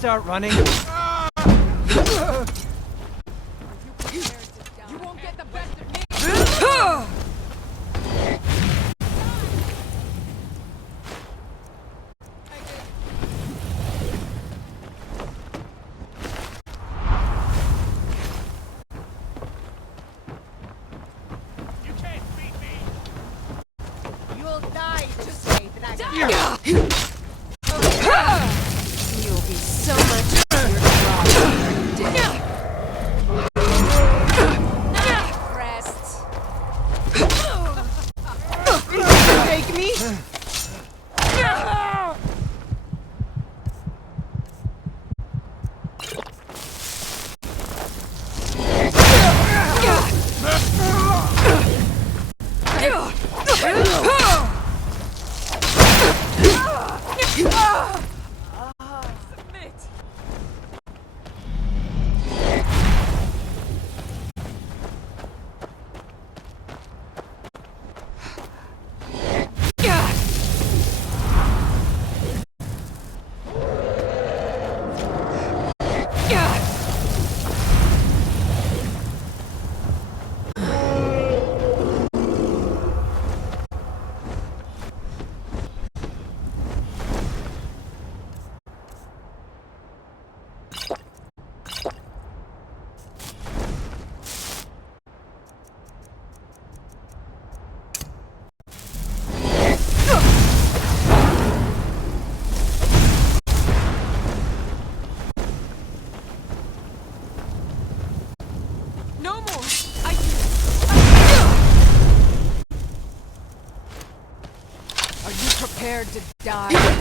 start running? You won't get the best of me! You can't beat me! You'll die to say that I You'll be so much easier to rob. Rests. Take me? No more! Are you prepared to die?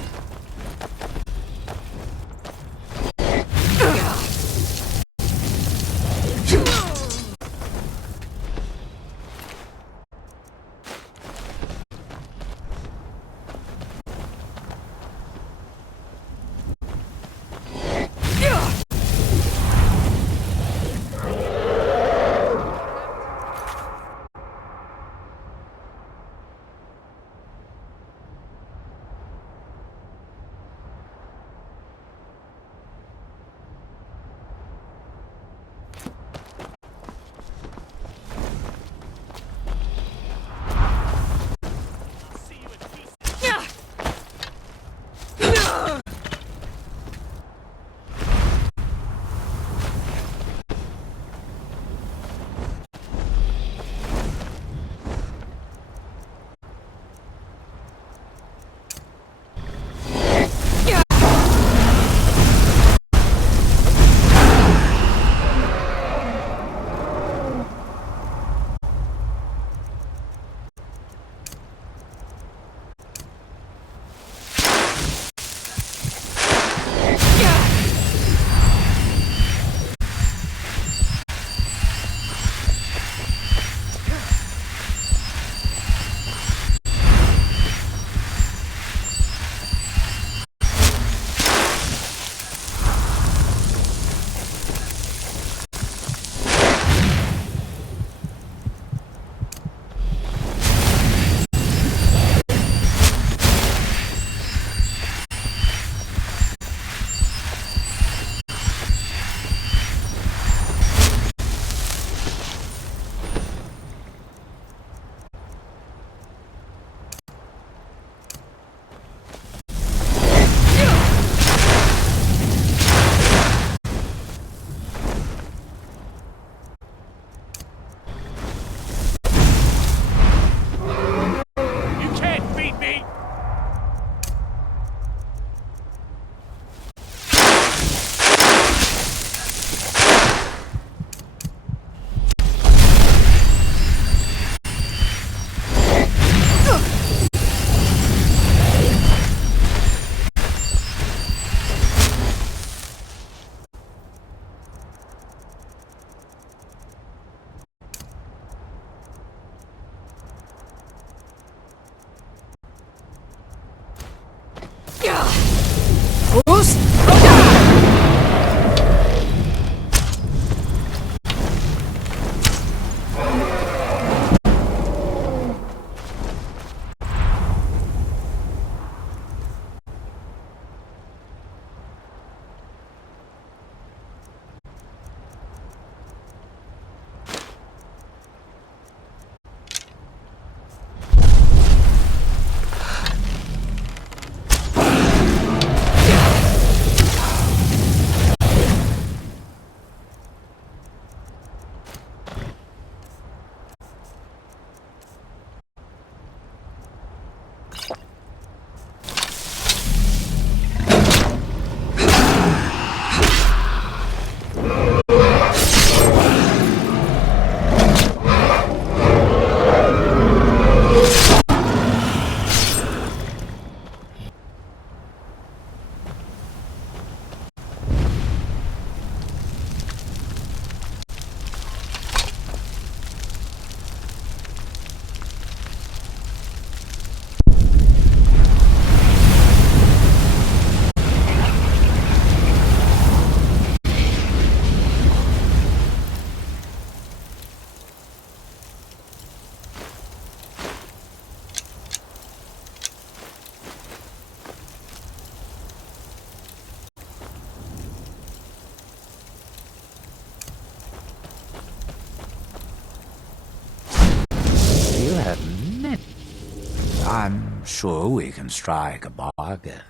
sure we can strike a bargain.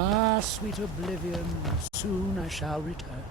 Ah, sweet oblivion, soon I shall return.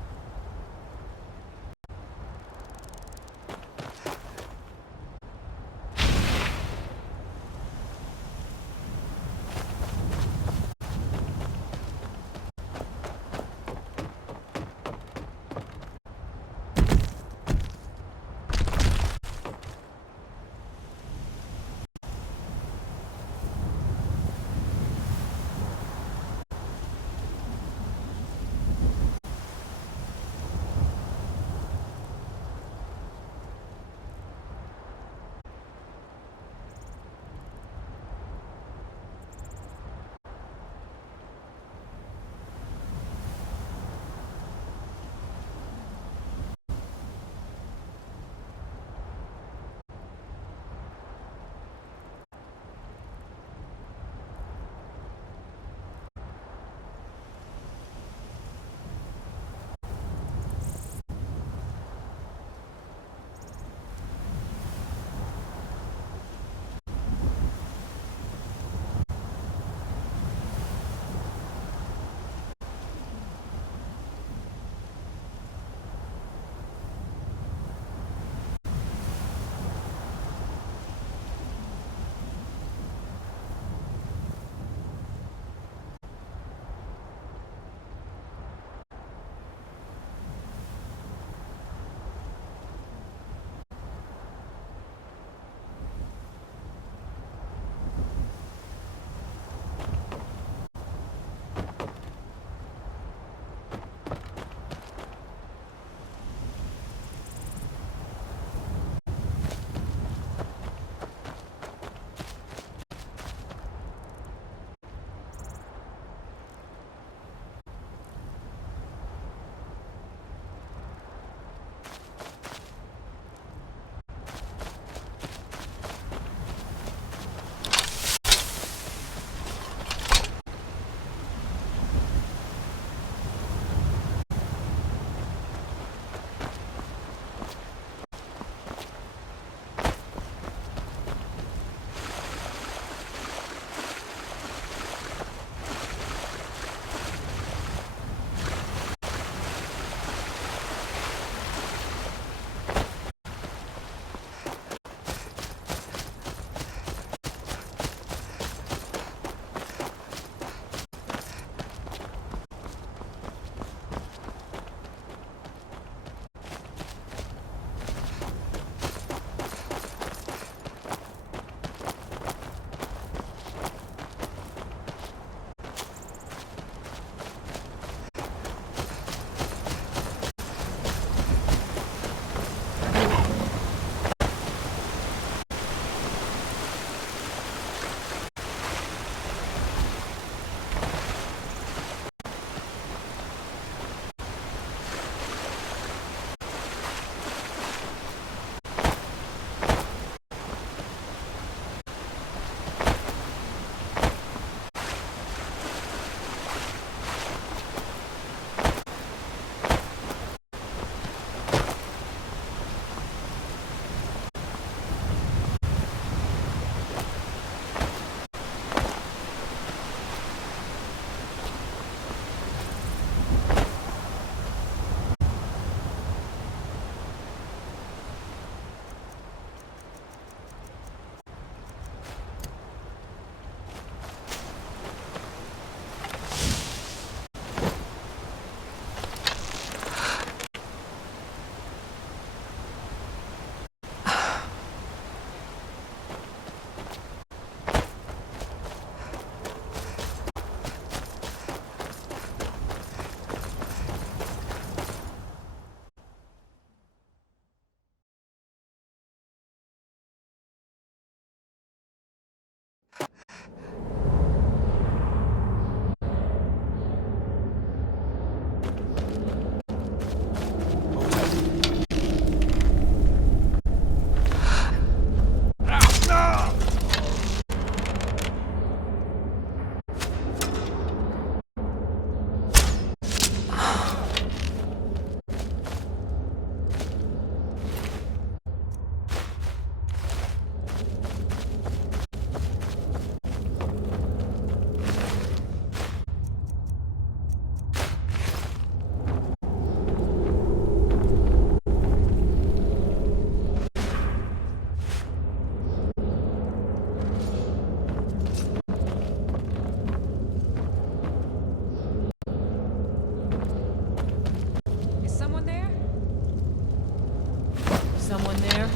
down there.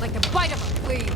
Like the bite of a flea.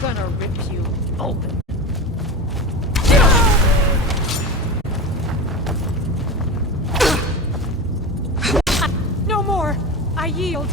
Gonna rip you open. No more! I yield!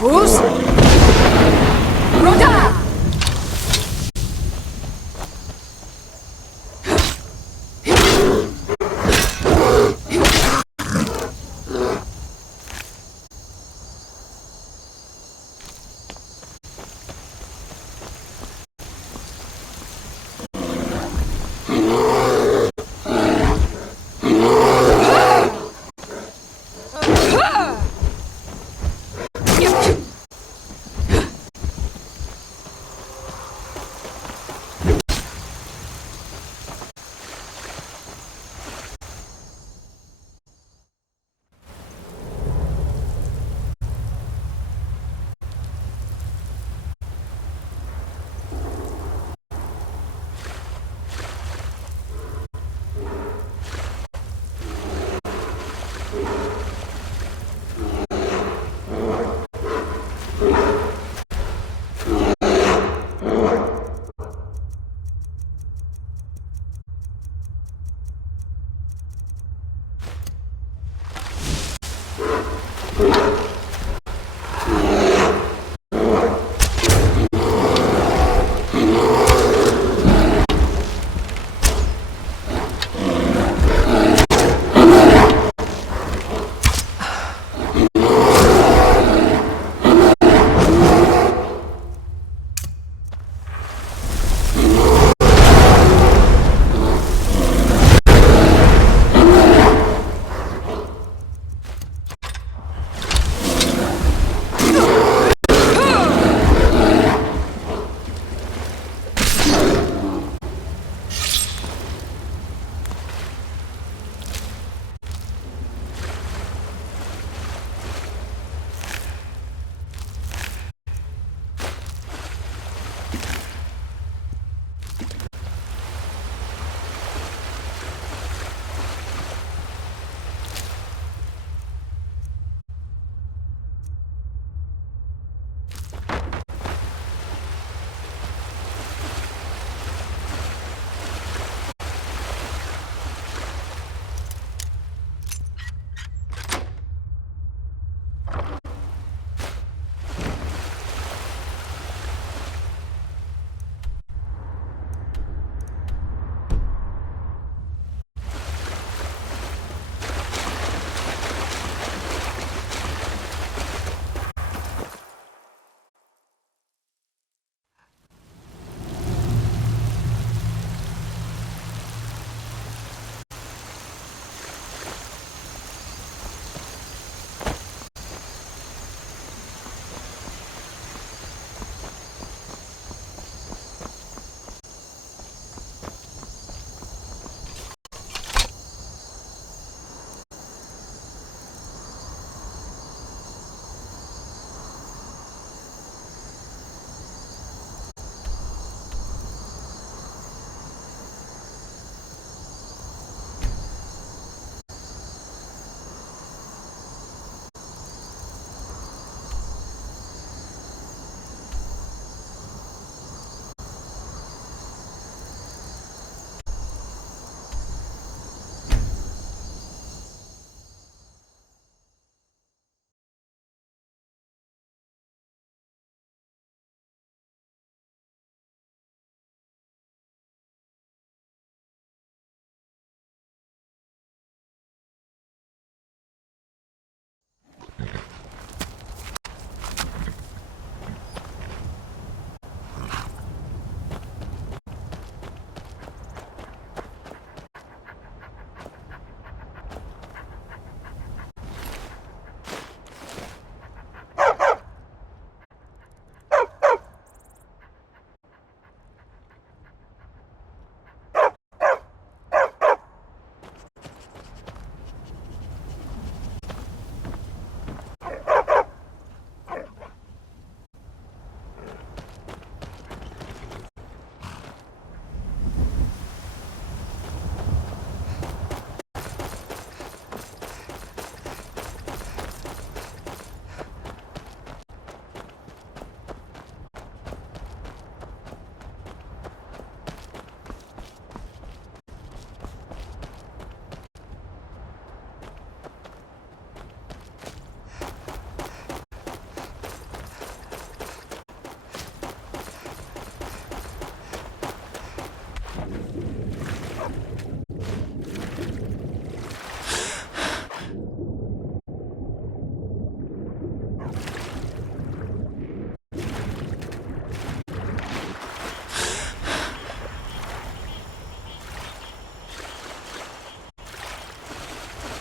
Who's? Rhoda!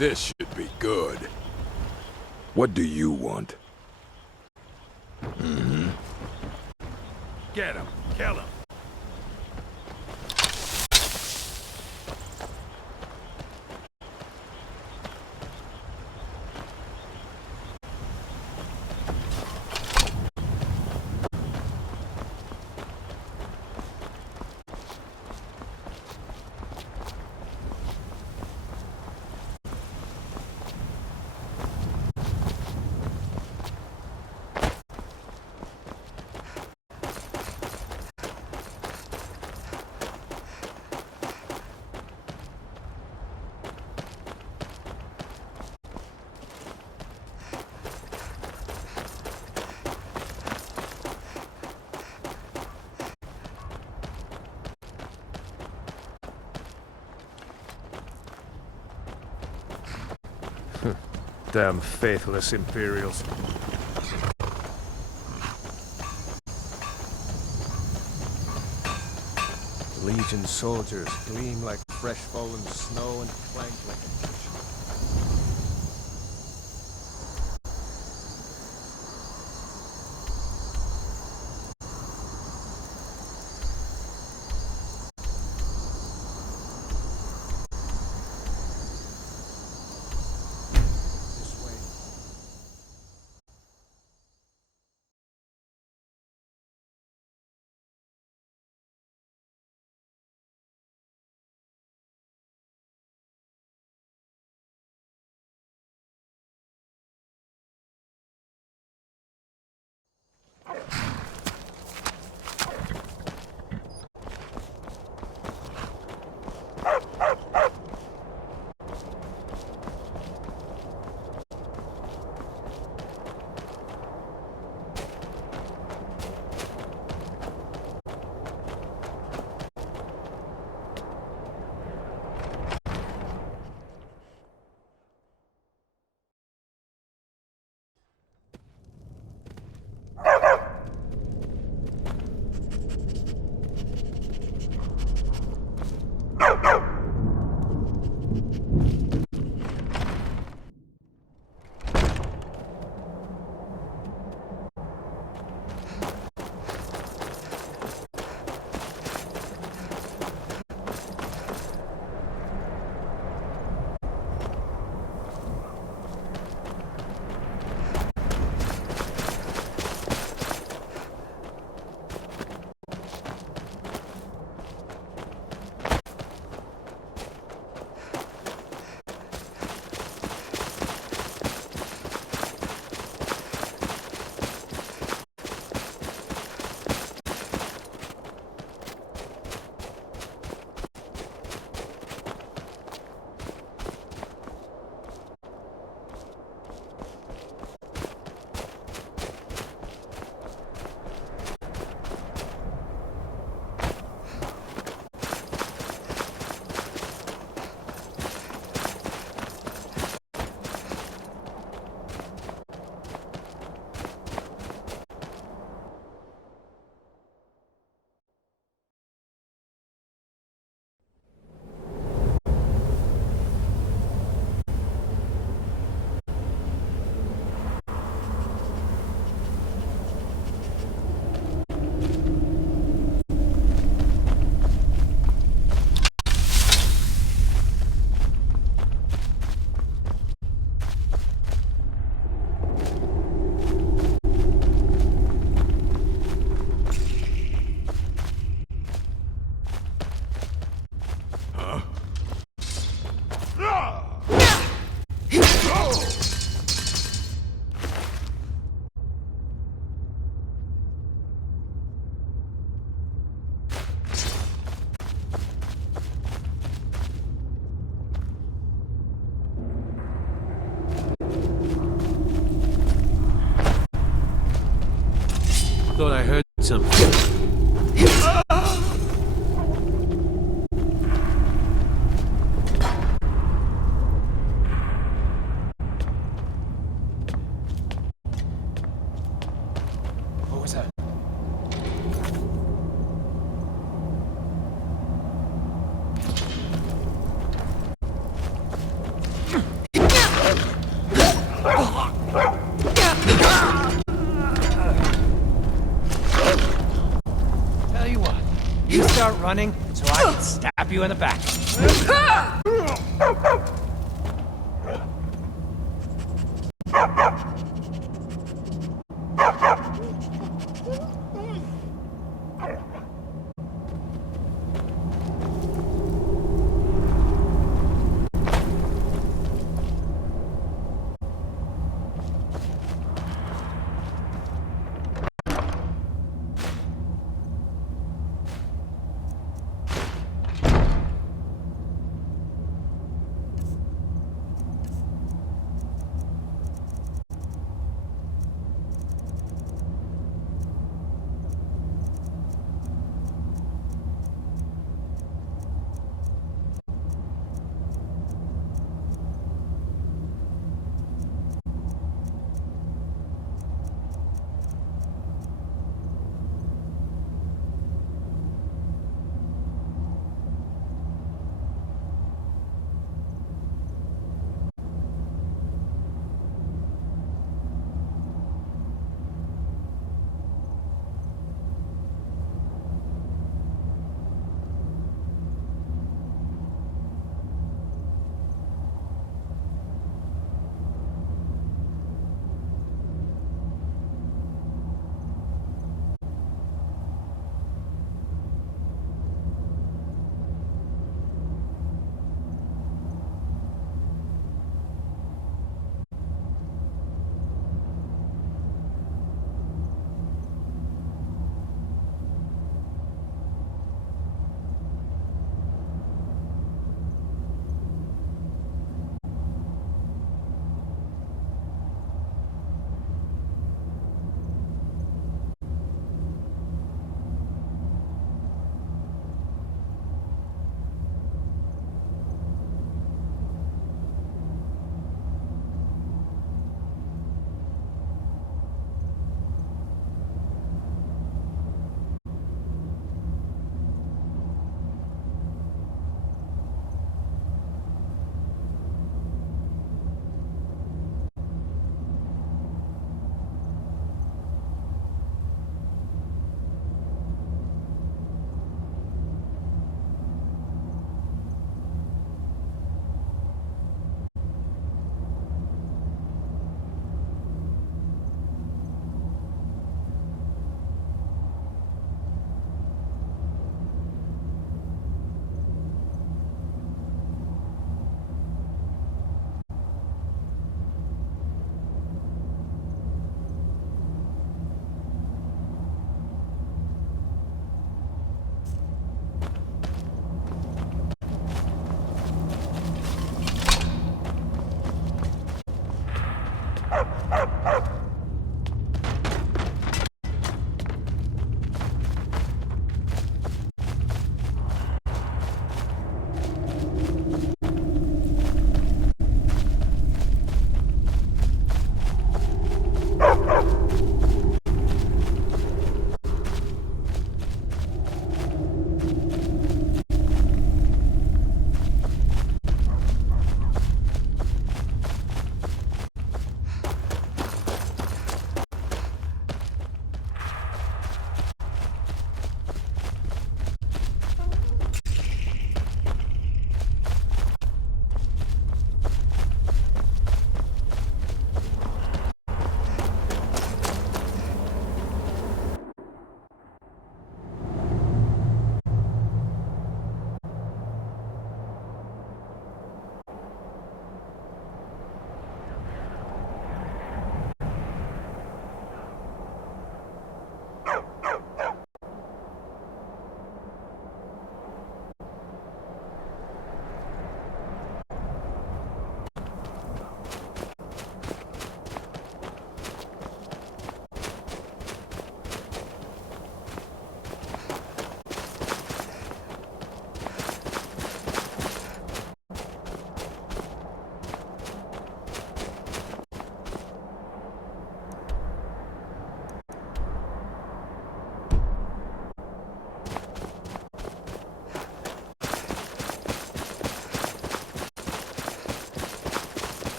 This should be good. What do you want? Get him. Kill him. Damn faithless Imperials. Legion soldiers gleam like fresh fallen snow and clank like a kitchen. This way. Thought I heard something. What was that? start running so I can stab you in the back.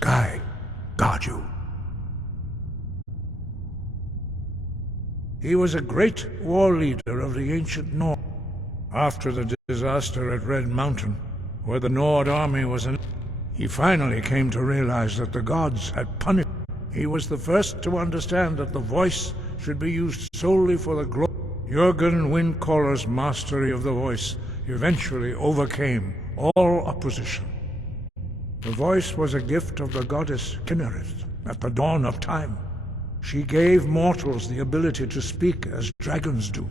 sky guard you. He was a great war leader of the ancient Nord. After the disaster at Red Mountain, where the Nord army was he finally came to realize that the gods had punished. He was the first to understand that the voice should be used solely for the glory. Jürgen Windcaller's mastery of the voice eventually overcame all opposition. The voice was a gift of the goddess Kinnereth at the dawn of time. She gave mortals the ability to speak as dragons do.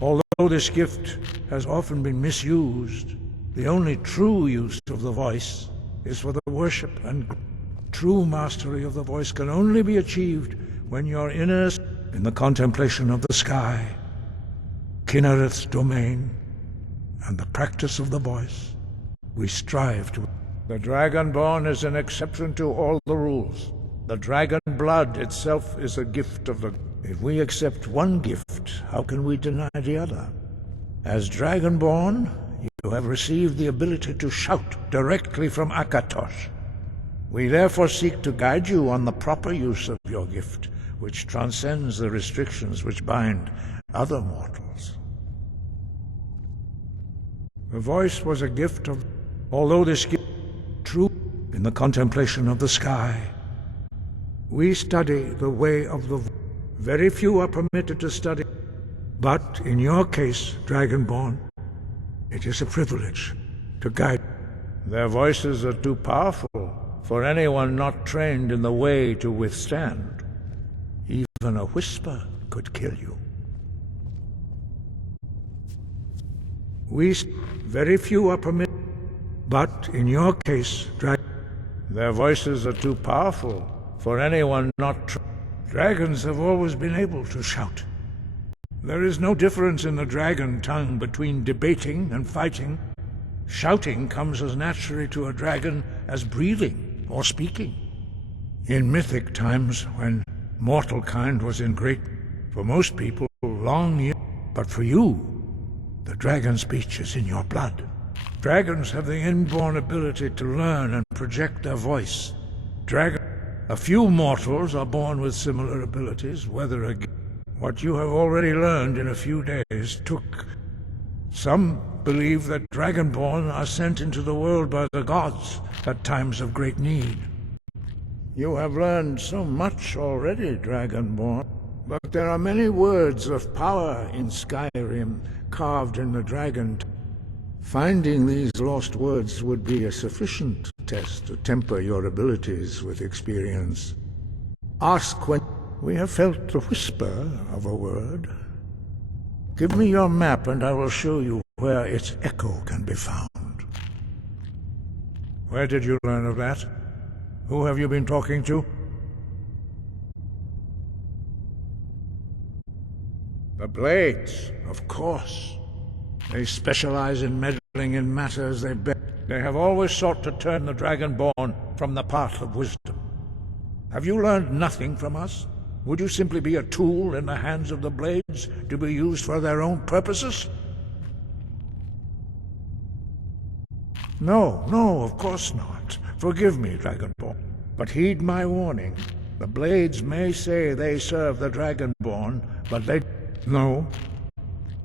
Although this gift has often been misused, the only true use of the voice is for the worship, and true mastery of the voice can only be achieved when your inner in the contemplation of the sky, Kinnereth's domain, and the practice of the voice. We strive to. The Dragonborn is an exception to all the rules. The dragon blood itself is a gift of the... If we accept one gift, how can we deny the other? As Dragonborn, you have received the ability to shout directly from Akatosh. We therefore seek to guide you on the proper use of your gift, which transcends the restrictions which bind other mortals. The voice was a gift of... Although this gift is true in the contemplation of the sky, we study the way of the... Very few are permitted to study, but in your case, Dragonborn, it is a privilege to guide. Their voices are too powerful for anyone not trained in the way to withstand. Even a whisper could kill you. Very few are permitted, but in your case, their voices are too powerful for anyone not trained. Dragons have always been able to shout. There is no difference in the dragon tongue between debating and fighting. Shouting comes as naturally to a dragon as breathing or speaking. In mythic times, when mortal kind was in great, for most people, long years, but for you, the dragon speech is in your blood. Dragons have the inborn ability to learn and project their voice. A few mortals are born with similar abilities, whether what you have already learned in a few days took. Some believe that Dragonborn are sent into the world by the gods at times of great need. You have learned so much already, Dragonborn, but there are many words of power in Skyrim carved in the dragon. Finding these lost words would be a sufficient test to temper your abilities with experience. Ask when we have felt the whisper of a word. Give me your map and I will show you where its echo can be found. Where did you learn of that? Who have you been talking to? The Blades, of course. They specialize in meddling in matters they bear. They have always sought to turn the Dragonborn from the path of wisdom. Have you learned nothing from us? Would you simply be a tool in the hands of the Blades to be used for their own purposes? No, of course not. Forgive me, Dragonborn, but heed my warning. The Blades may say they serve the Dragonborn, but they... No,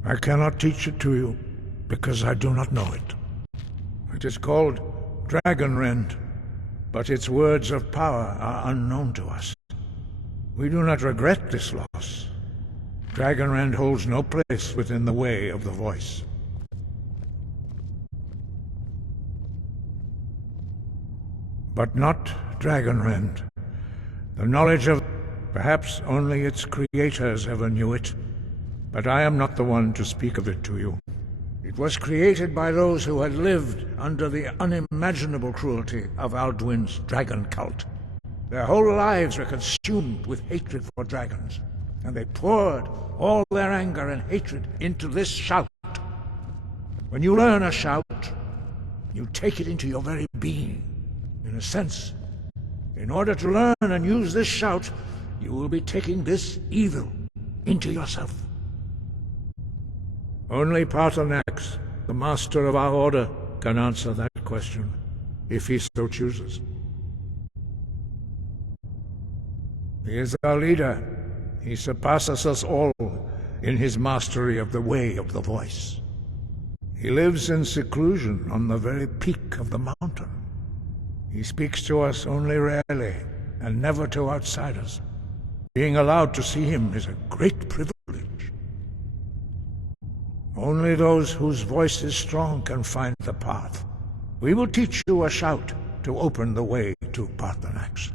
I cannot teach it to you, because I do not know it. It is called Dragonrend, but its words of power are unknown to us. We do not regret this loss. Dragonrend holds no place within the way of the voice. But not Dragonrend. The knowledge of... Perhaps only its creators ever knew it, but I am not the one to speak of it to you. It was created by those who had lived under the unimaginable cruelty of Alduin's dragon cult. Their whole lives were consumed with hatred for dragons, and they poured all their anger and hatred into this shout. When you learn a shout, you take it into your very being. In a sense, in order to learn and use this shout, you will be taking this evil into yourself. Only Paternax, the master of our order, can answer that question, if he so chooses. He is our leader. He surpasses us all in his mastery of the way of the voice. He lives in seclusion on the very peak of the mountain. He speaks to us only rarely, and never to outsiders. Being allowed to see him is a great privilege. Only those whose voice is strong can find the path. We will teach you a shout to open the way to Parthenax.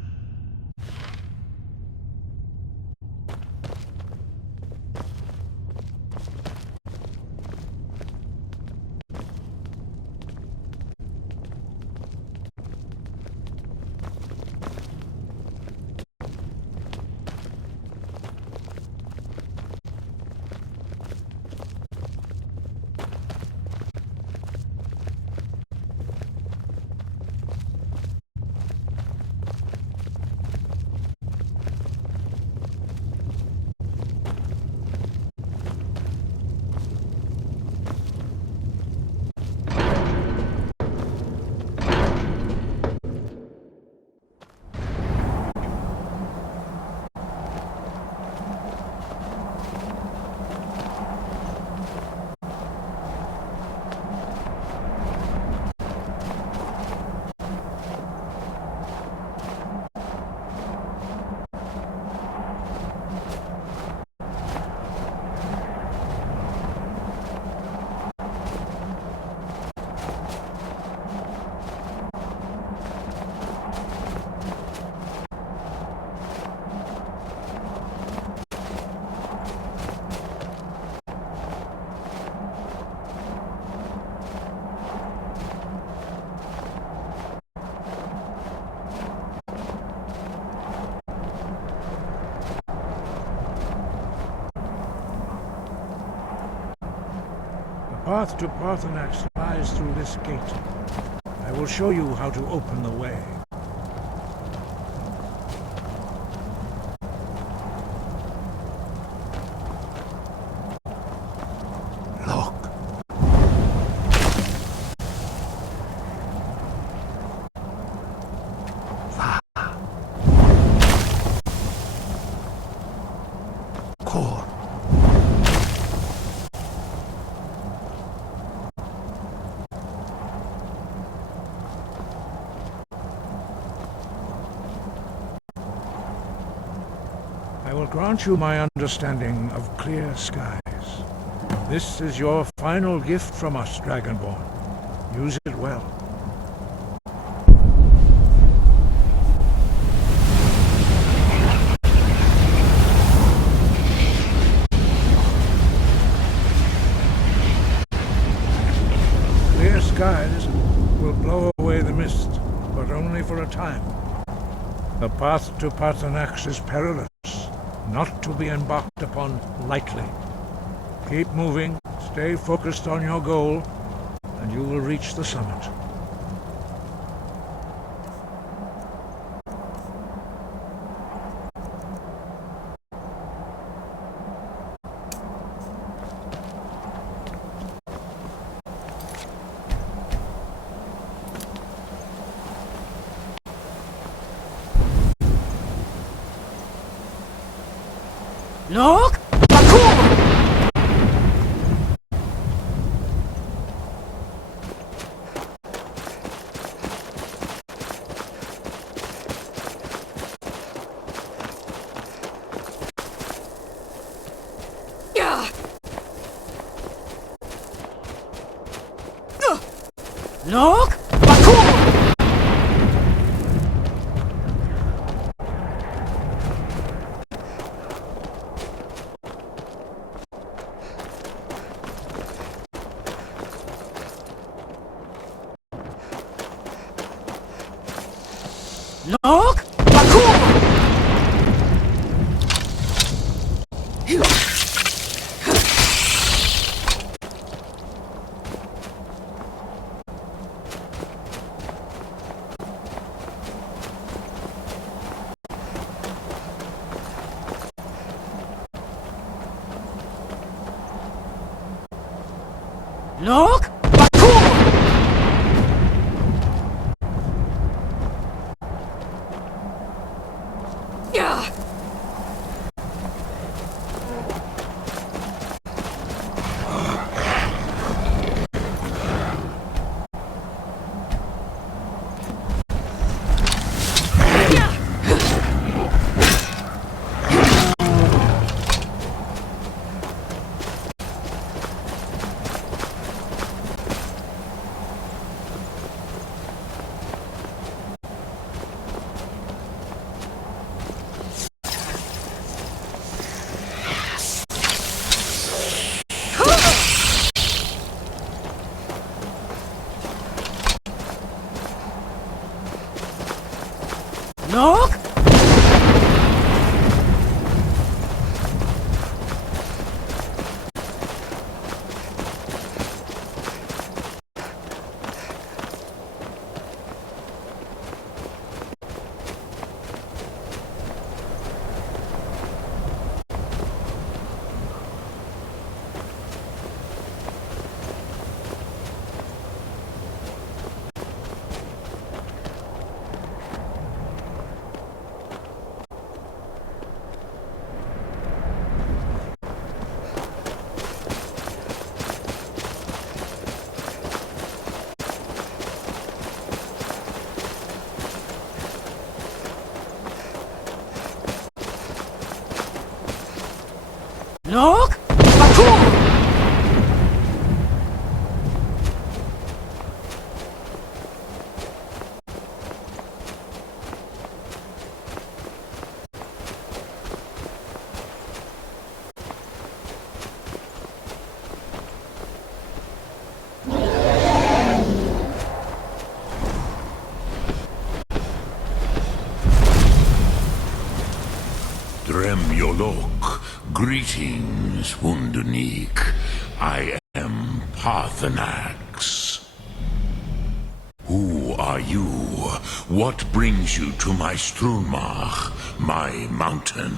The path to Parthenax lies through this gate. I will show you how to open the way. Look. Core. I will grant you my understanding of clear skies. This is your final gift from us, Dragonborn. Use it well. Clear skies will blow away the mist, but only for a time. The path to Parthenax is perilous, not to be embarked upon lightly. Keep moving, stay focused on your goal, and you will reach the summit. Look! Look! Look! Look! Look! Bakur! Dremyolok, greetings, Wundunik. I am Parthenax. Who are you? What brings you to my Strunmach, my mountain?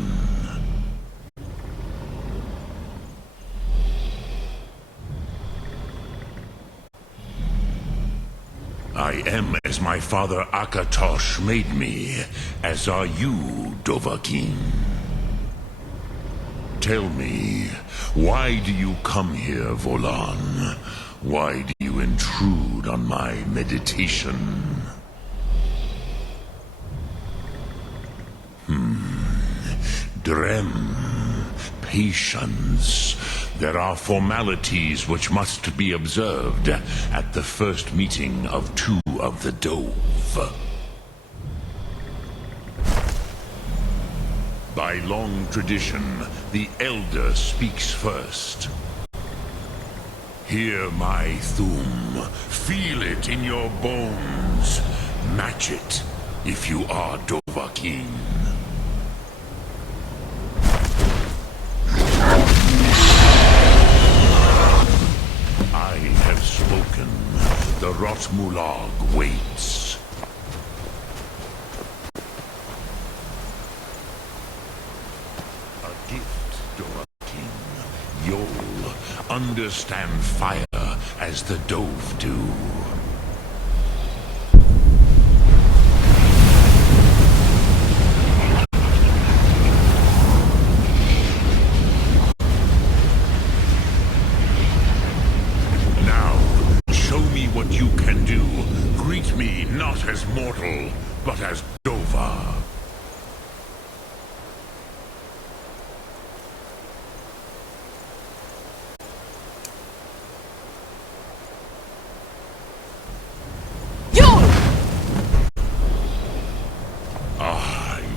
I am as my father Akatosh made me, as are you, Dovahkiin. Tell me, why do you come here, Volan? Why do you intrude on my meditation? Drem, patience. There are formalities which must be observed at the first meeting of two of the Dove. By long tradition, the Elder speaks first. Hear my Thum. Feel it in your bones. Match it if you are Dovahkiin. I have spoken. The Rotmulag waits. A gift, Dovahkiin. You'll understand fire as the Dove do. Now, show me what you can do. Greet me not as mortal, but as Dova.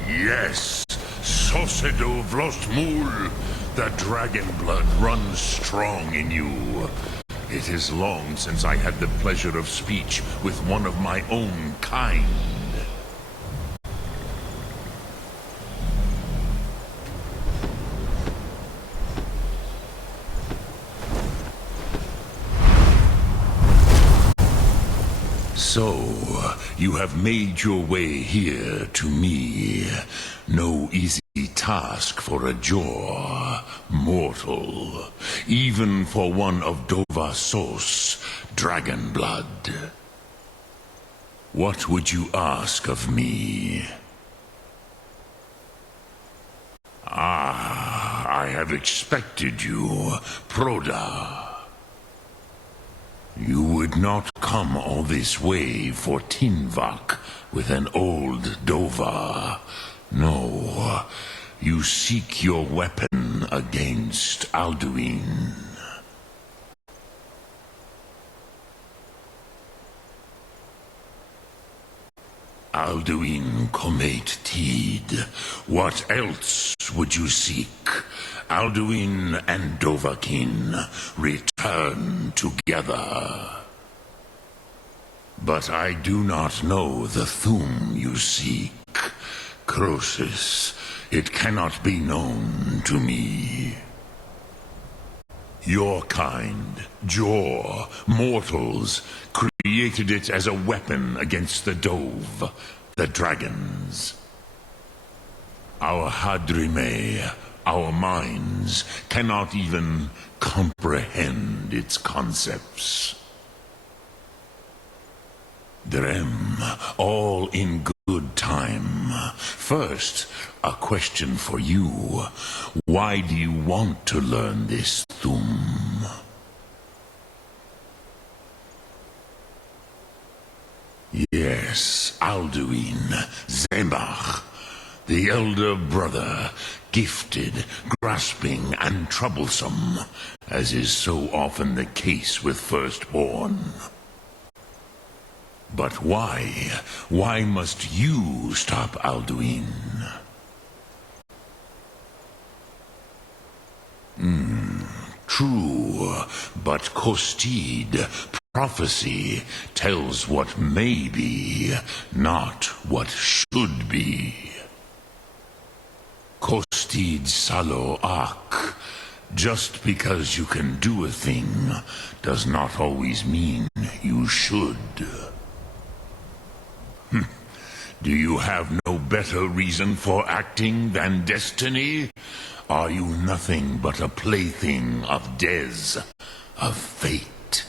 Yes, Sosedo Vlostmul. The dragon blood runs strong in you. It is long since I had the pleasure of speech with one of my own kind. So, you have made your way here to me. No easy task for a Jor, mortal. Even for one of Dovasos, dragon blood. What would you ask of me? Ah, I have expected you, Proda. You would not come all this way for Tinvak with an old Dova. No, you seek your weapon against Alduin. Alduin Comate Teed. What else would you seek? Alduin and Dovahkiin return together. But I do not know the Thum you seek. Croesus, it cannot be known to me. Your kind, Jor, mortals, created it as a weapon against the Dove, the dragons. Our Hadrime, our minds, cannot even comprehend its concepts. Drem, all in good time. First, a question for you. Why do you want to learn this Thum? Yes, Alduin, Zemach. the elder brother, gifted, grasping, and troublesome, as is so often the case with firstborn. But why? Why must you stop Alduin? True, but Kostid, prophecy, tells what may be, not what should be. Kostid Salo Ak. Just because you can do a thing does not always mean you should. Do you have no better reason for acting than destiny? Are you nothing but a plaything of Des, of fate?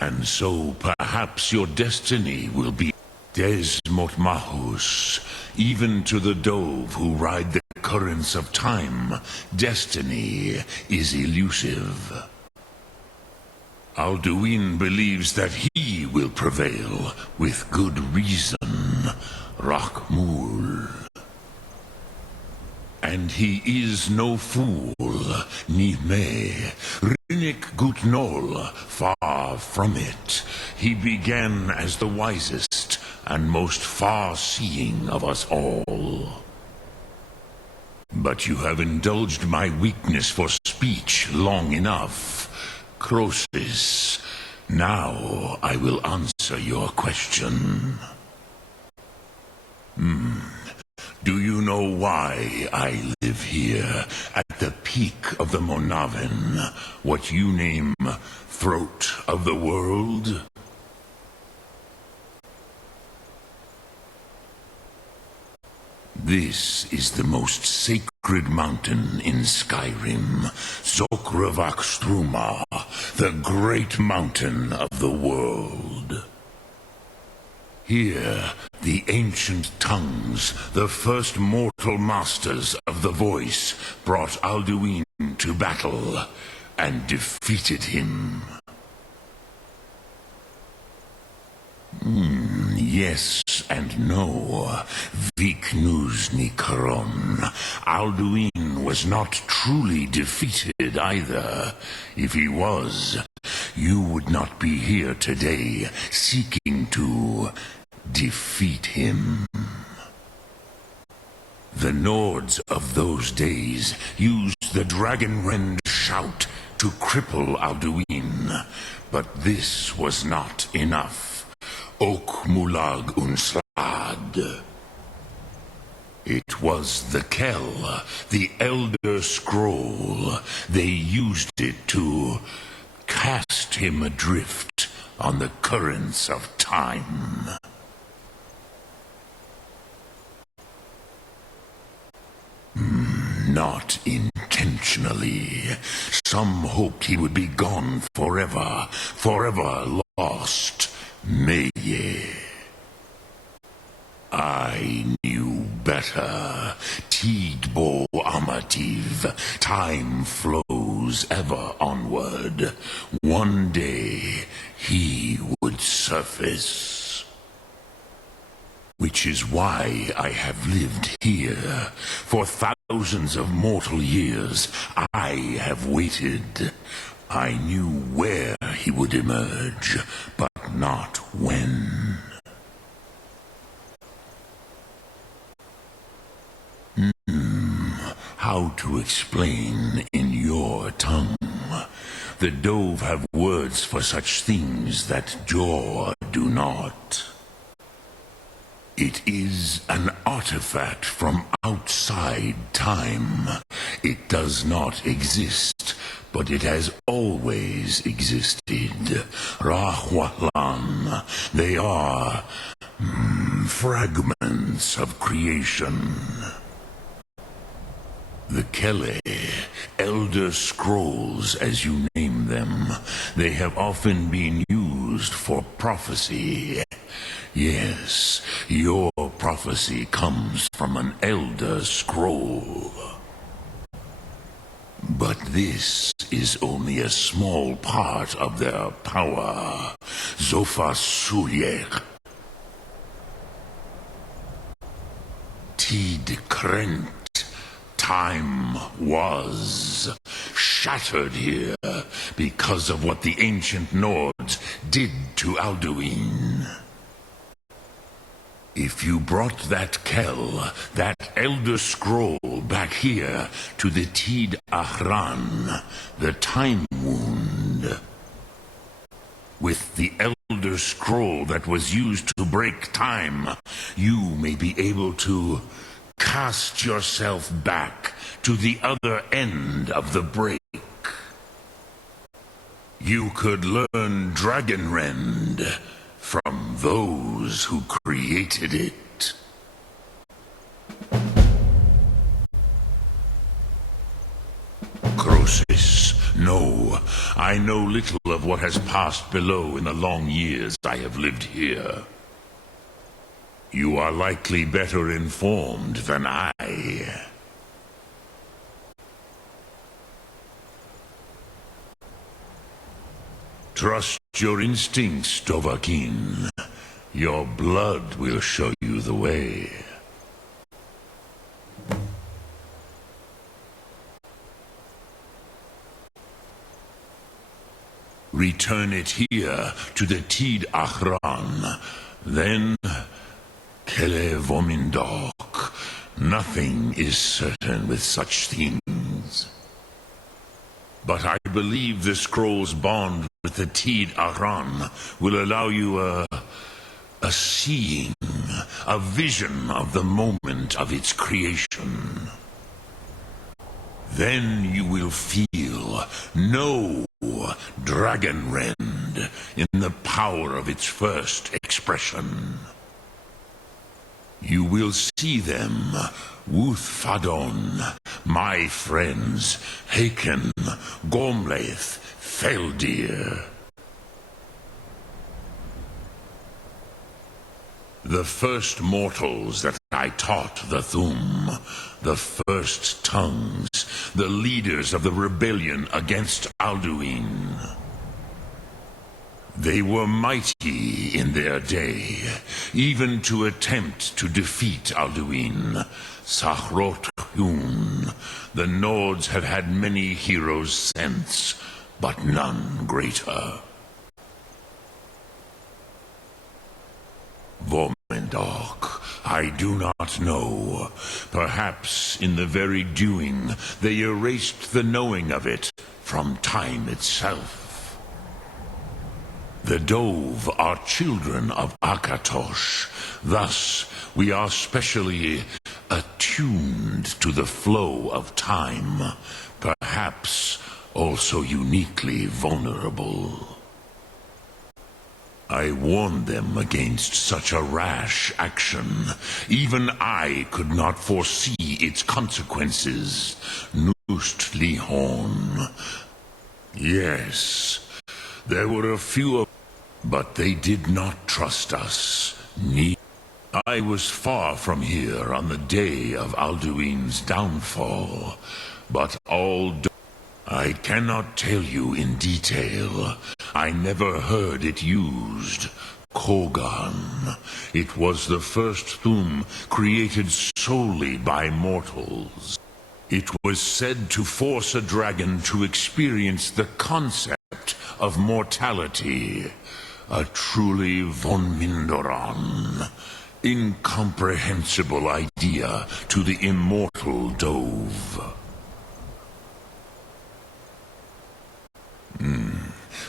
And so perhaps your destiny will be Des Motmahus. Even to the dove who ride the currents of time, destiny is elusive. Alduin believes that he will prevail, with good reason, Rakmul. And he is no fool, ni me, Rinnik Gutnol, far from it. He began as the wisest and most far-seeing of us all. But you have indulged my weakness for speech long enough. Croesus, now I will answer your question. Do you know why I live here, at the peak of the Monavin, what you name throat of the world? This is the most sacred mountain in Skyrim, Zokravak Struma, the great mountain of the world. Here, the ancient tongues, the first mortal masters of the voice, brought Alduin to battle and defeated him. Yes and no. Viknuzny Karon. Alduin was not truly defeated either. If he was, you would not be here today seeking to defeat him. The Nords of those days used the Dragonrend shout to cripple Alduin, but this was not enough. Ok Mulag Unslad. It was the Kell, the Elder Scroll. They used it to cast him adrift on the currents of time. Not intentionally. Some hoped he would be gone forever, forever lost. Meye. I knew better. Tidbo Amativ. Time flows ever onward. One day he would surface. Which is why I have lived here. For thousands of mortal years, I have waited. I knew where he would emerge, but not when. How to explain in your tongue? The Dove have words for such things that Jor do not. It is an artifact from outside time. It does not exist, but it has always existed. Rahwalan. They are fragments of creation. The Kele, Elder Scrolls as you name them, they have often been used for prophecy. Yes, your prophecy comes from an Elder Scroll. But this is only a small part of their power. Zofa Suyer. Tid Krent. Time was shattered here because of what the ancient Nords did to Alduin. If you brought that Kell, that Elder Scroll back here to the Tid Ahran, the Time Wound, with the Elder Scroll that was used to break time, you may be able to cast yourself back to the other end of the break. You could learn Dragonrend from those who created it. Croesus, no, I know little of what has passed below in the long years I have lived here. You are likely better informed than I. Trust your instincts, Dovahkiin. Your blood will show you the way. Return it here to the Tid Ahran. Then, Kele Vomindok. Nothing is certain with such things. But I believe the scroll's bond with the Tid Ahran will allow you a seeing, a vision of the moment of its creation. Then you will feel, know Dragonrend in the power of its first expression. You will see them, Wuthfadon, my friends, Haken, Gormlaith, Feldir. The first mortals that I taught the Thum, the first tongues, the leaders of the rebellion against Alduin. They were mighty in their day, even to attempt to defeat Alduin. Sahrot Hun. The Nords have had many heroes since, but none greater. Vomendok, I do not know. Perhaps in the very doing, they erased the knowing of it from time itself. The Dove are children of Akatosh. Thus, we are specially attuned to the flow of time, perhaps also uniquely vulnerable. I warned them against such a rash action. Even I could not foresee its consequences. Nust Lihorn. Yes, there were a few of, but they did not trust us. I was far from here on the day of Alduin's downfall, but I cannot tell you in detail. I never heard it used. Kogan. It was the first Thum created solely by mortals. It was said to force a dragon to experience the concept of mortality. A truly von Mindoran. Incomprehensible idea to the immortal Dove.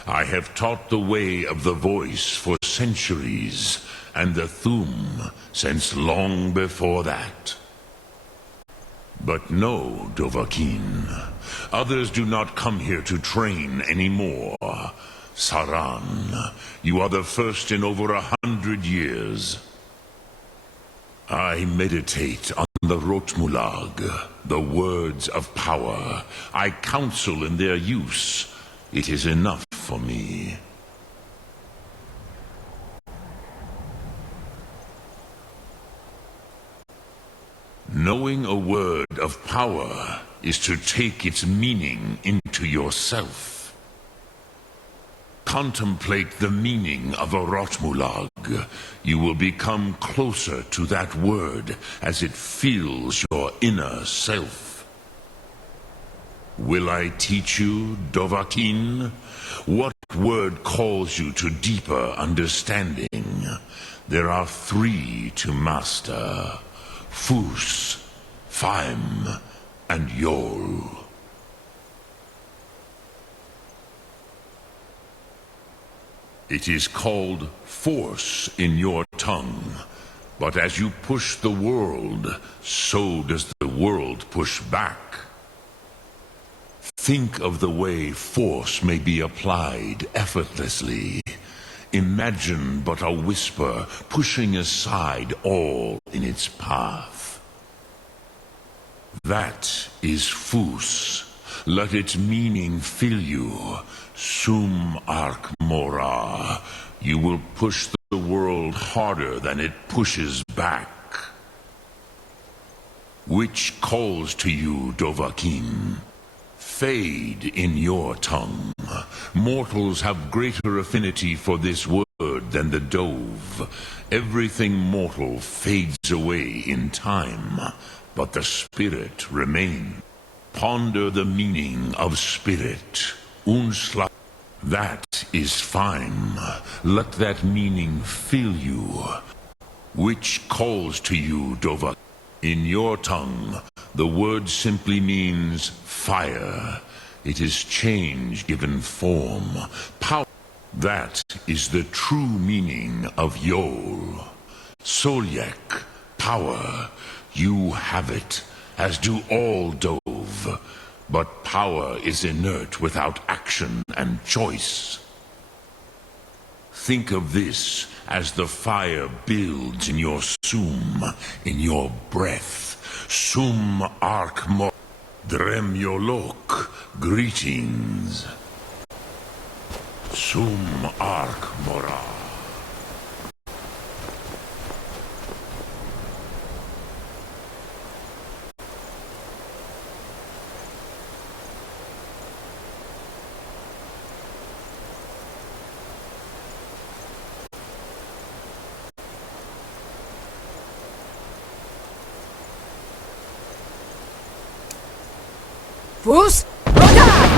I have taught the way of the voice for centuries, and the Thum since long before that. But no, Dovahkiin. Others do not come here to train anymore. Saran, you are the first in over 100 years. I meditate on the Rotmulag, the words of power. I counsel in their use. It is enough for me. Knowing a word of power is to take its meaning into yourself. Contemplate the meaning of a Rotmulag. You will become closer to that word as it fills your inner self. Will I teach you, Dovahkiin? What word calls you to deeper understanding? There are 3 to master: Fus, Faim, and Yol. It is called force in your tongue, but as you push the world, so does the world push back. Think of the way force may be applied effortlessly. Imagine but a whisper pushing aside all in its path. That is Fus. Let its meaning fill you. Sum Ark Mora. You will push the world harder than it pushes back. Which calls to you, Dovahkiin? Fade in your tongue. Mortals have greater affinity for this word than the dove. Everything mortal fades away in time, but the spirit remains. Ponder the meaning of spirit. Unsla. That is fine. Let that meaning fill you. Which calls to you, Dovahkiin? In your tongue, the word simply means fire. It is change given form. Power. That is the true meaning of Yol. Solyek, power. You have it, as do all dove. But power is inert without action and choice. Think of this as the fire builds in your sum, in your breath. Sum Ark Mor. Dremyolok, greetings. Sum Ark Mora. Fus, Roda!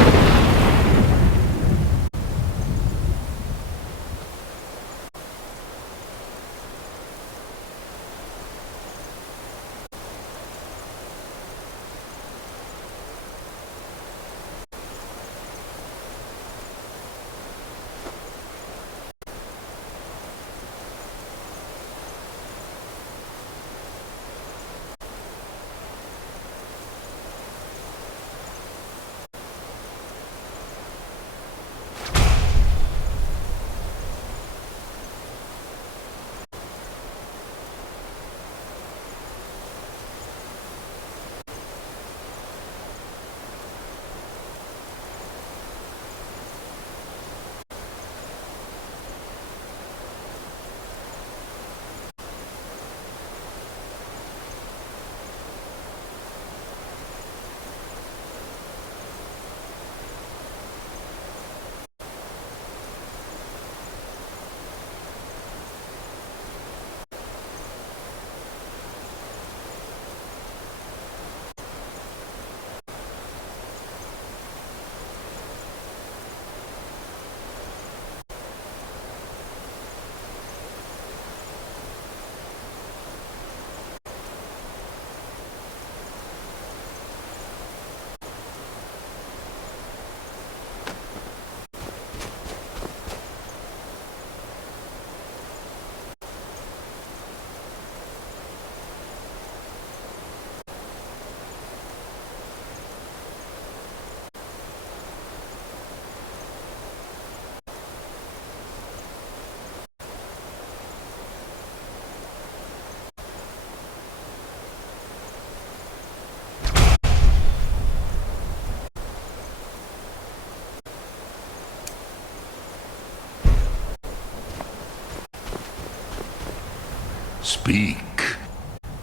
Speak.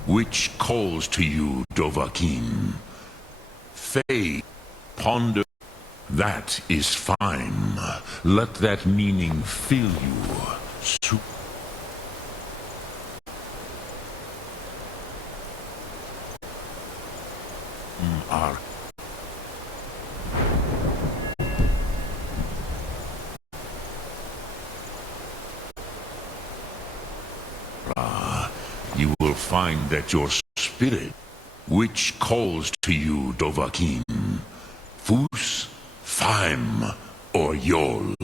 Which calls to you, Dovahkiin? fade. Ponder. That is fine. Let that meaning fill you. Are you will find that your spirit, which calls to you, Dovahkiin, Fus, Faim, or Yol.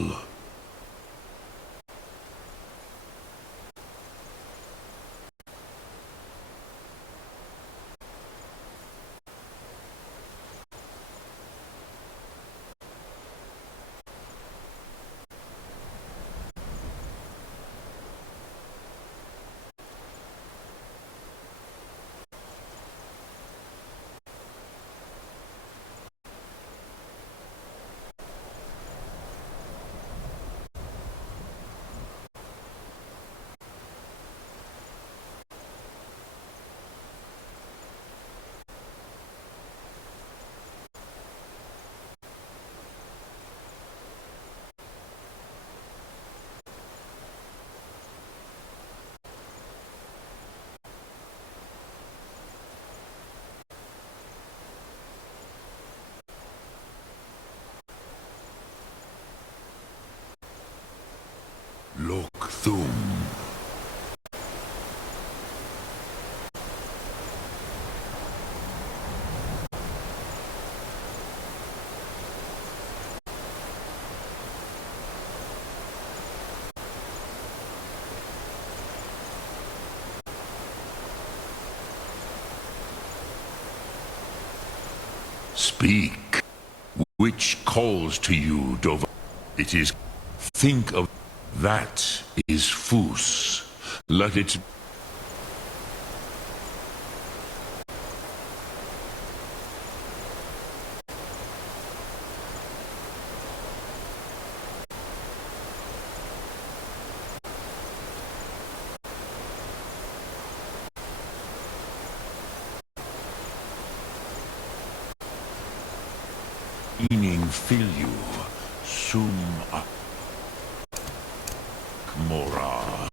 Look Thum. Speak. Which calls to you, Dova? It is. Think of. That is Fus. Let it. Meaning fill you. Sum up. Mora,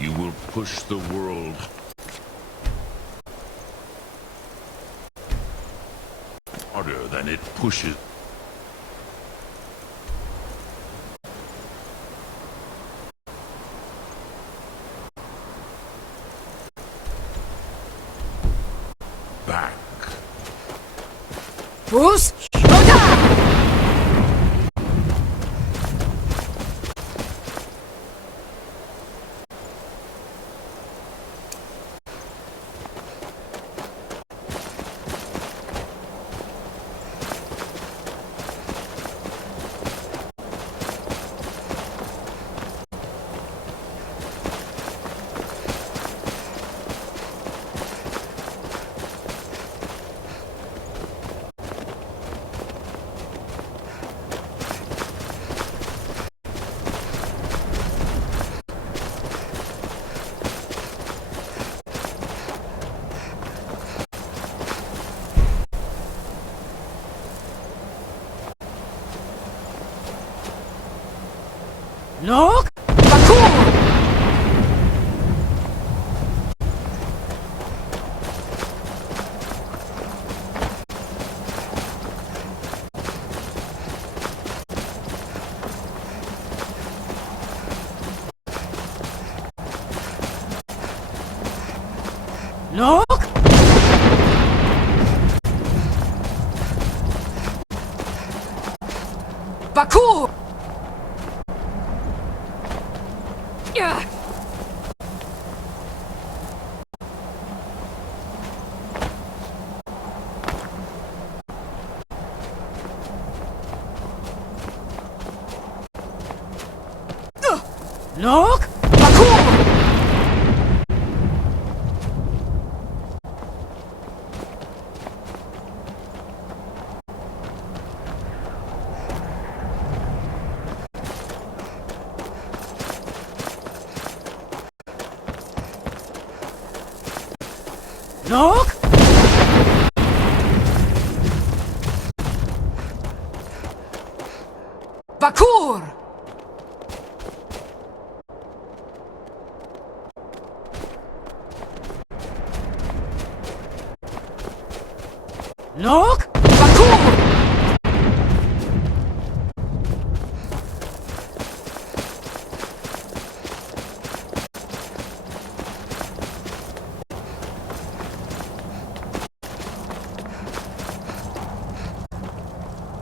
you will push the world harder than it pushes. Back. Fus, Roda! Nok, Bakur! Nok! Bakur! Yeah. Nok, Bakur! Nok! Parkour! Look! Parkour!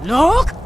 Look!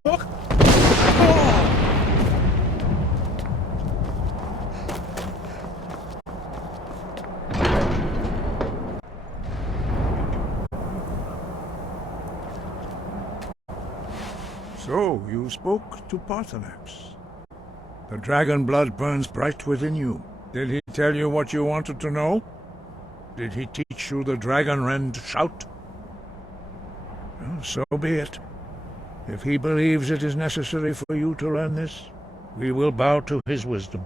Parkour! So, you spoke to Parthenax. The dragon blood burns bright within you. Did he tell you what you wanted to know? Did he teach you the dragon rend shout? Well, so be it. If he believes it is necessary for you to learn this, we will bow to his wisdom.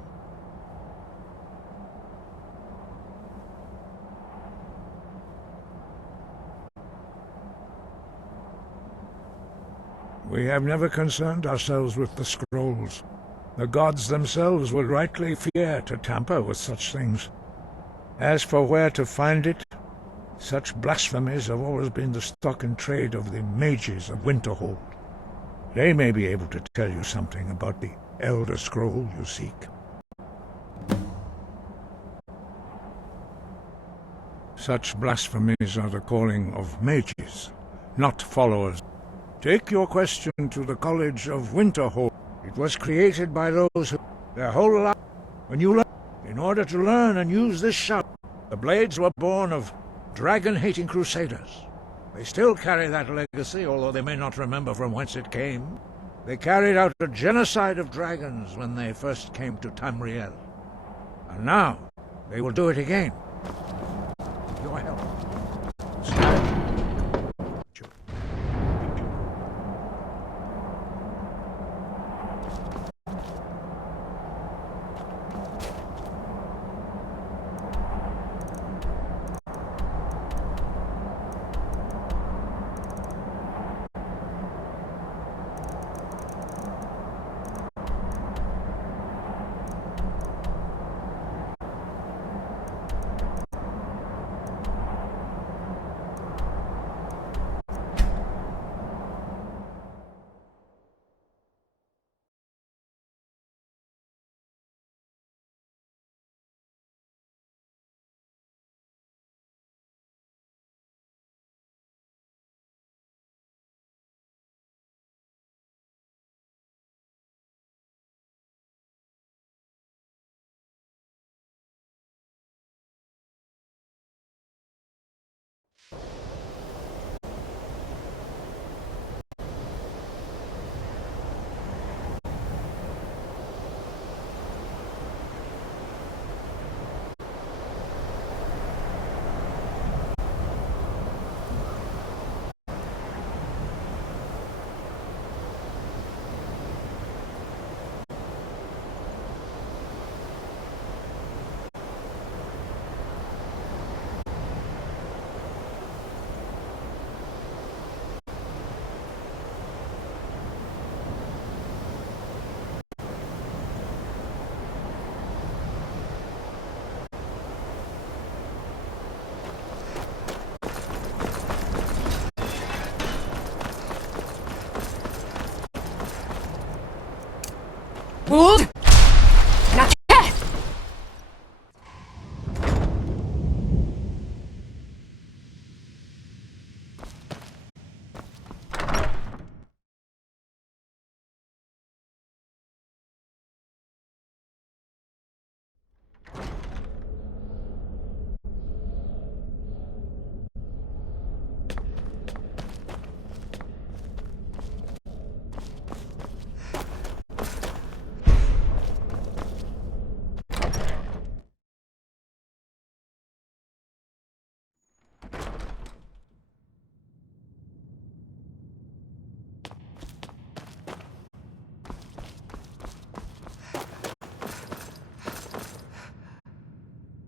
We have never concerned ourselves with the scrolls. The gods themselves would rightly fear to tamper with such things. As for where to find it, such blasphemies have always been the stock and trade of the mages of Winterhold. They may be able to tell you something about the Elder Scroll you seek. Such blasphemies are the calling of mages, not followers. Take your question to the College of Winterhold. It was created by those who, their whole life, when you learn, In order to learn and use this shout, the blades were born of dragon-hating crusaders. They still carry that legacy, although they may not remember from whence it came. They carried out a genocide of dragons when they first came to Tamriel. And now, they will do it again. Your help. Stand. Hold! Not yet!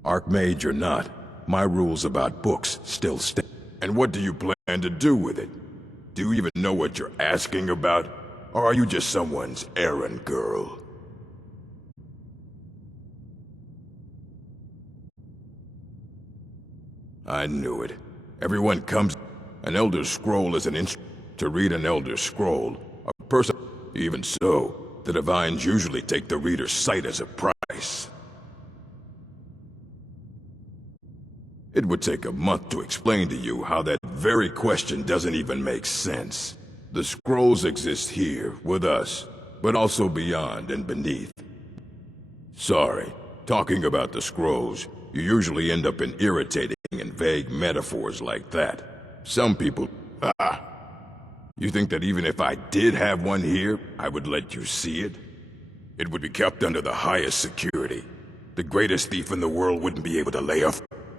Archmage or not, my rules about books still stand. And what do you plan to do with it? Do you even know what you're asking about? Or are you just someone's errand girl? I knew it. Everyone comes... An Elder Scroll is an instrument. To read an Elder Scroll, a person... Even so, the Divines usually take the reader's sight as a price. It would take a month to explain to you how that very question doesn't even make sense. The scrolls exist here, with us, but also beyond and beneath. Sorry, talking about the scrolls, you usually end up in irritating and vague metaphors like that. Some people... You think that even if I did have one here, I would let you see it? It would be kept under the highest security. The greatest thief in the world wouldn't be able to lay a...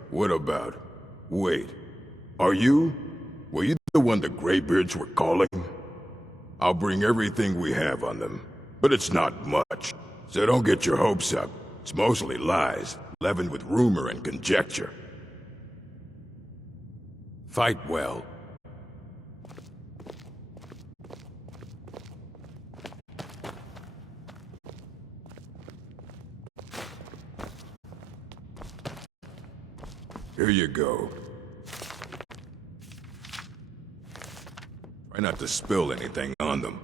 What about... Wait. Are you? Were you the one the Greybeards were calling? I'll bring everything we have on them. But it's not much. So don't get your hopes up. It's mostly lies, leavened with rumor and conjecture. Fight well. Here you go. Try not to spill anything on them.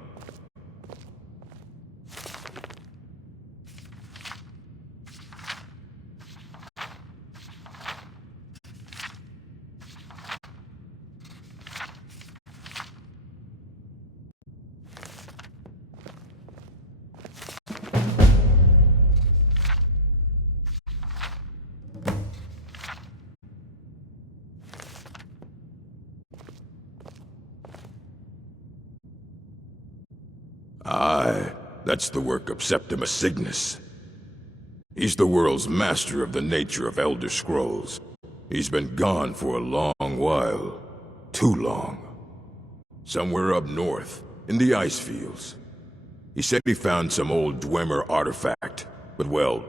Aye, that's the work of Septimus Cygnus. He's the world's master of the nature of Elder Scrolls. He's been gone for a long while. Too long. Somewhere up north, in the ice fields. He said he found some old Dwemer artifact, but well,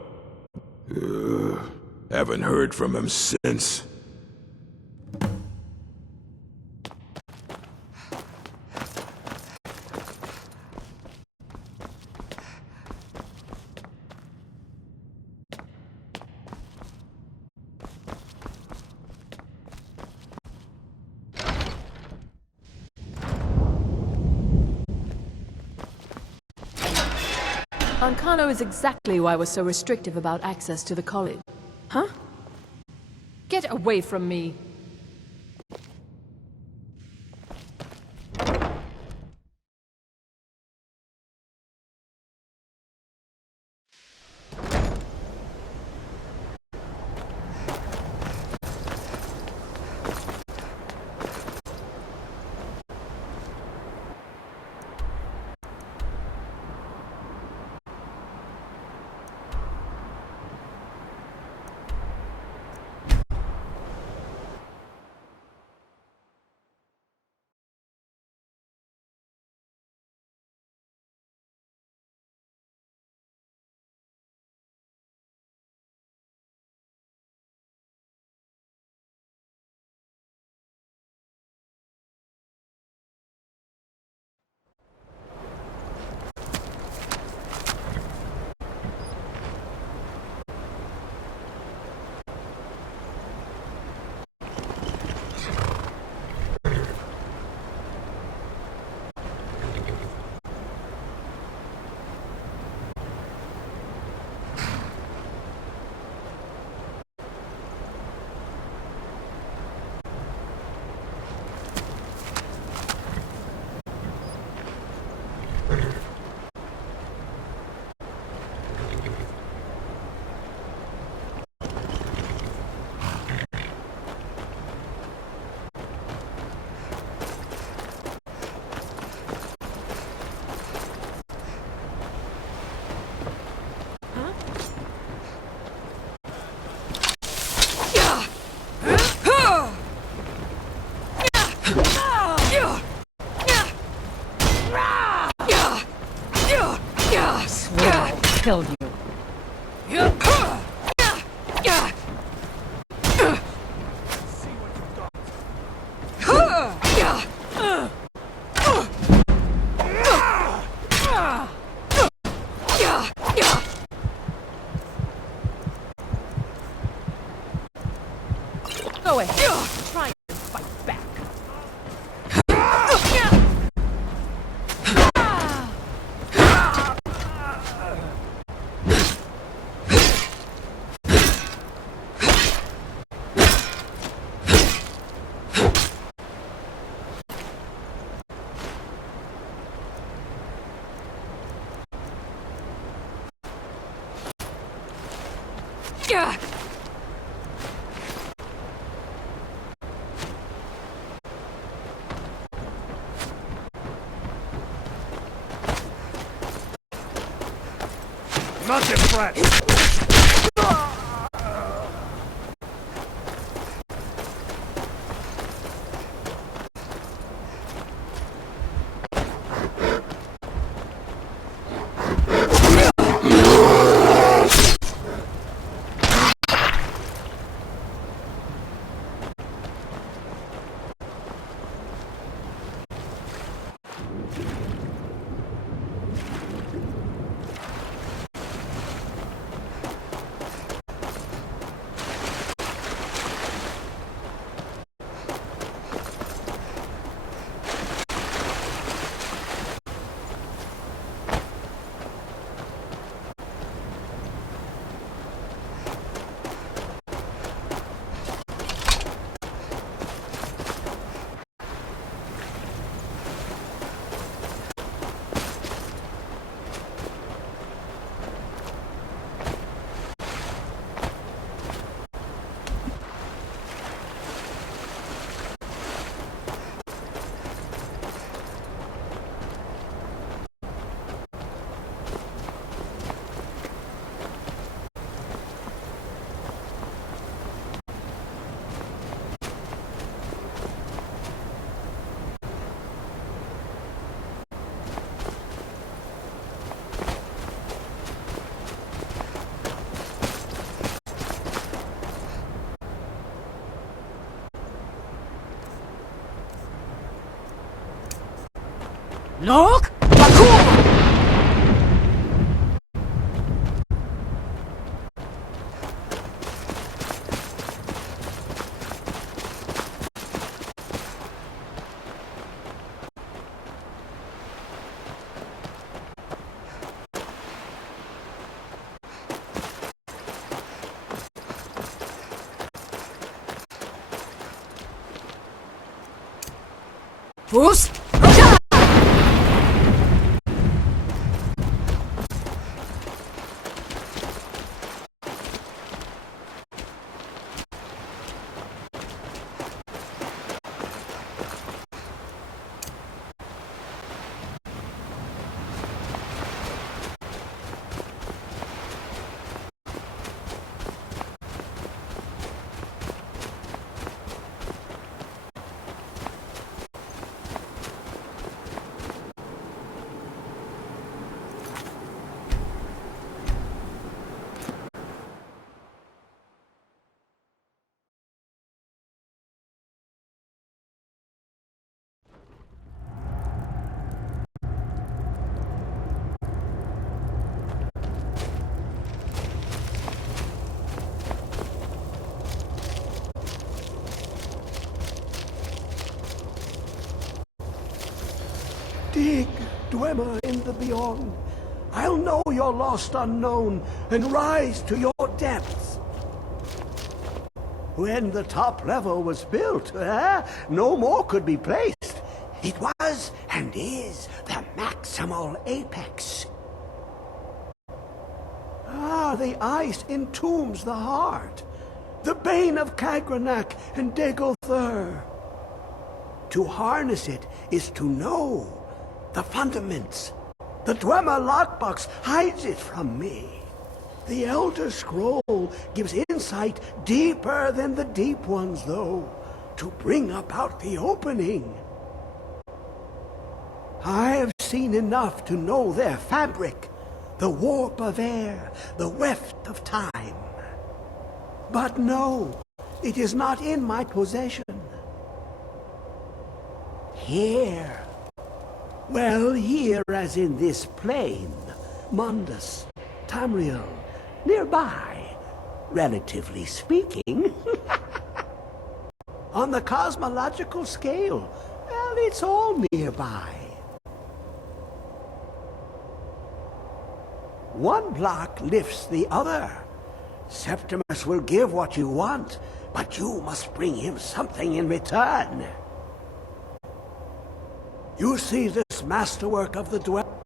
haven't heard from him since. Ancano is exactly why we're so restrictive about access to the college. Huh? Get away from me! Kill you. Go ahead. Try and fight back. Not impressed. Look! Baku! Boost! Dig, Dwemer in the beyond. I'll know your lost unknown and rise to your depths. When the top level was built, no more could be placed. It was and is the maximal apex. The ice entombs the heart, the bane of Kagranak and Degolthur. To harness it is to know the fundaments. The Dwemer lockbox hides it from me. The Elder Scroll gives insight deeper than the deep ones, though, to bring about the opening. I have seen enough to know their fabric, the warp of air, the weft of time. But no, it is not in my possession. Here. Well, here as in this plane, Mundus, Tamriel, nearby, relatively speaking. On the cosmological scale, well, it's all nearby. One block lifts the other. Septimus will give what you want, but you must bring him something in return. You see this masterwork of the Dwemer?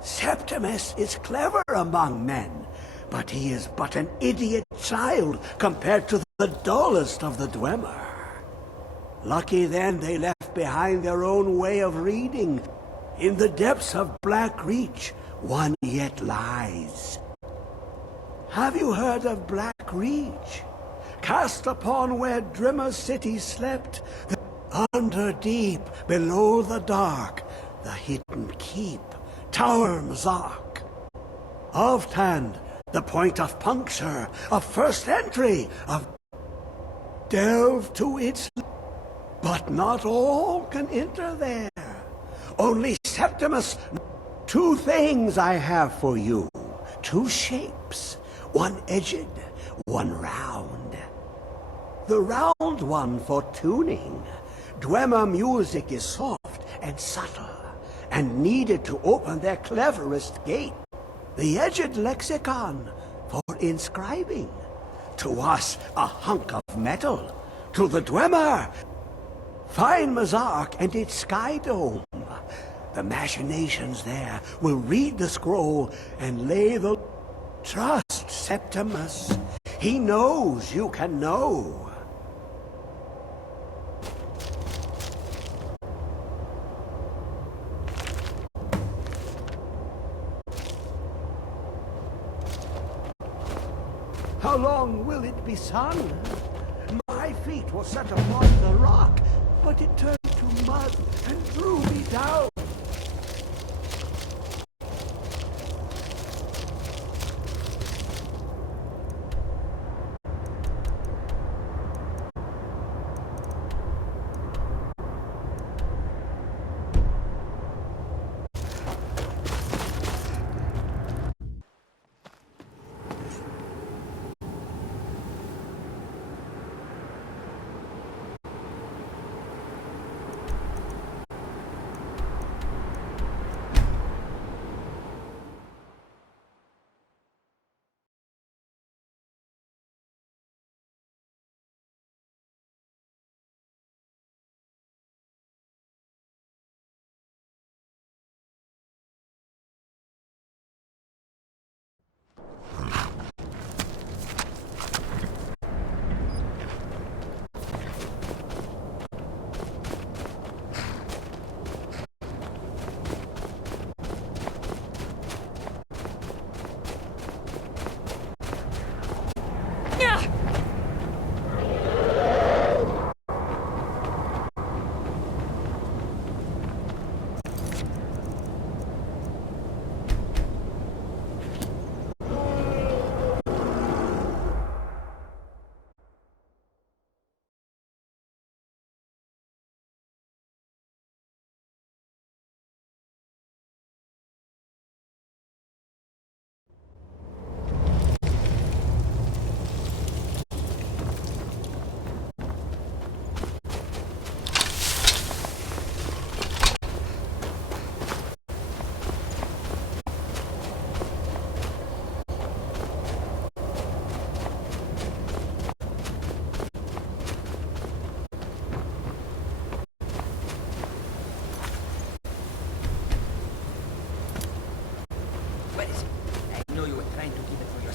Septimus is clever among men, but he is but an idiot child compared to the dullest of the Dwemer. Lucky then they left behind their own way of reading. In the depths of Black Reach, one yet lies. Have you heard of Black Reach? Cast upon where Drimmer City slept, under deep, below the dark, the hidden keep, Tower Mzark. Oftand, the point of puncture, of first entry, of delve to its... But not all can enter there. Only Septimus... 2 things I have for you. 2 shapes. One edged, one round. The round one for tuning. Dwemer music is soft and subtle, and needed to open their cleverest gate. The edged lexicon for inscribing. To us, a hunk of metal. To the Dwemer, fine Mzark and its sky dome. The machinations there will read the scroll and lay the... Trust Septimus. He knows you can know. How long will it be sung? My feet were set upon the rock, but it turned to mud and threw me down.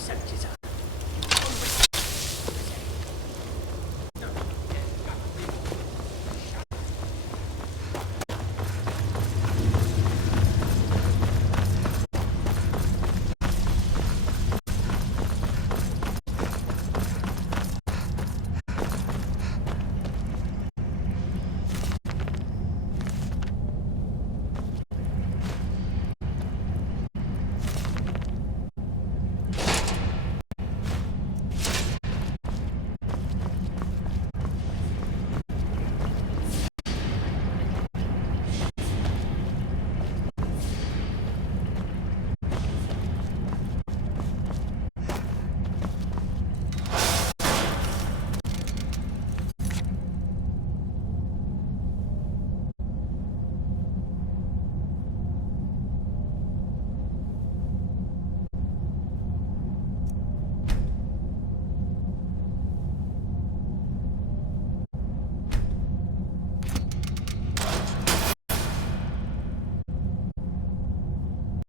senses